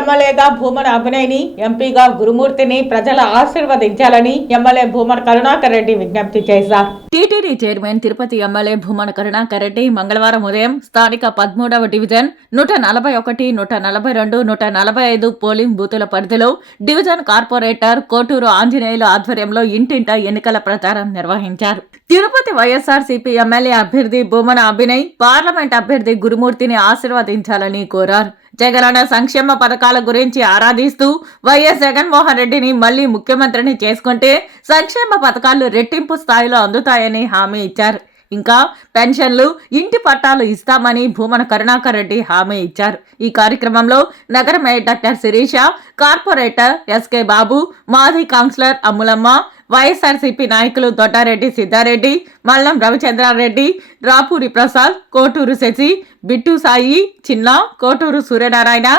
ఎమ్మెల్యేగా భూమన అభినయని ఎంపీగా గురుమూర్తిని ప్రజలు ఆశీర్వదించాలని ఎమ్మెల్యే భూమన కరుణాకర్ రెడ్డి విజ్ఞప్తి చేశారు. TTD chairman Tirupati MLA Bhumana Karunakar Reddy మంగళవారం ఉదయం స్థానిక పదమూడవ డివిజన్ నూట నలభై ఒకటి నూట నలభై రెండు నూట నలభై ఐదు పోలింగ్ బూతుల పరిధిలో డివిజన్ కార్పొరేటర్ కోటూరు ఆంజనేయుల ఆధ్వర్యంలో ఇంటింట ఎన్నికల ప్రచారం నిర్వహించారు. తిరుపతి వైఎస్ఆర్ సిపి ఎమ్మెల్యే అభ్యర్థి భూమన అభినయ్ పార్లమెంట్ అభ్యర్థి గురుమూర్తిని ఆశీర్వదించాలని కోరారు. జగనన్న సంక్షేమ పథకాలు గురించి ఆరాధిస్తూ వైఎస్ జగన్మోహన్ రెడ్డిని మళ్ళీ ముఖ్యమంత్రిని చేసుకుంటే సంక్షేమ పథకాలు రెట్టింపు స్థాయిలో అందుతాయని హామీ ఇచ్చారు. ఇంకా పెన్షన్లు ఇంటి పట్టాలు ఇస్తామని భూమన కరుణాకర్ రెడ్డి హామీ ఇచ్చారు. ఈ కార్యక్రమంలో నగర mayor doctor Sirisha corporator SK Babu మాజీ కౌన్సిలర్ అమ్ములమ్మ వైఎస్ఆర్సీపీ నాయకులు దొడ్డారెడ్డి సిద్ధారెడ్డి మల్లం రవిచంద్రారెడ్డి రాపూరి ప్రసాద్ కోటూరు శశి బిట్టు సాయి చిన్న కోటూరు సూర్యనారాయణ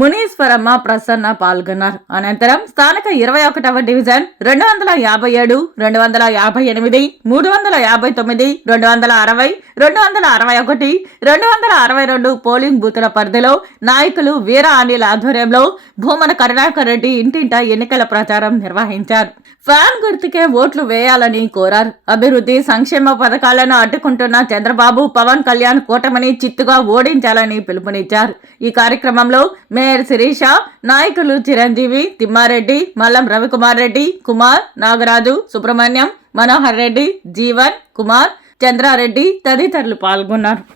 మునీశ్వరమ్మ ప్రసన్న పాల్గొన్నారు. అనంతరం స్థానిక ఇరవై ఒకటవ డివిజన్ రెండు వందల యాభై ఏడు రెండు వందల యాభై ఎనిమిది మూడు వందల యాభై తొమ్మిది రెండు వందల అరవై రెండు వందల అరవై ఒకటి రెండు వందల అరవై రెండు పోలింగ్ బూతుల పరిధిలో నాయకులు వీర అనిల్ ఆధ్వర్యంలో భూమన కరుణాకర్ రెడ్డి ఇంటింట ఎన్నికల ప్రచారం నిర్వహించారు. ఫ్యాన్ గుర్తుకే ఓట్లు వేయాలని కోరారు. అభివృద్ధి సంక్షేమ పథకాలను అడ్డుకుంటున్న చంద్రబాబు పవన్ కళ్యాణ్ కూటమిని చిత్తుగా ఓడించాలని పిలుపునిచ్చారు. ఈ కార్యక్రమంలో మేయర్ శిరీష నాయకులు చిరంజీవి తిమ్మారెడ్డి మల్లం రవికుమార్ రెడ్డి కుమార్ నాగరాజు సుబ్రహ్మణ్యం మనోహర్ రెడ్డి జీవన్ కుమార్ చంద్రారెడ్డి తదితరులు పాల్గొన్నారు.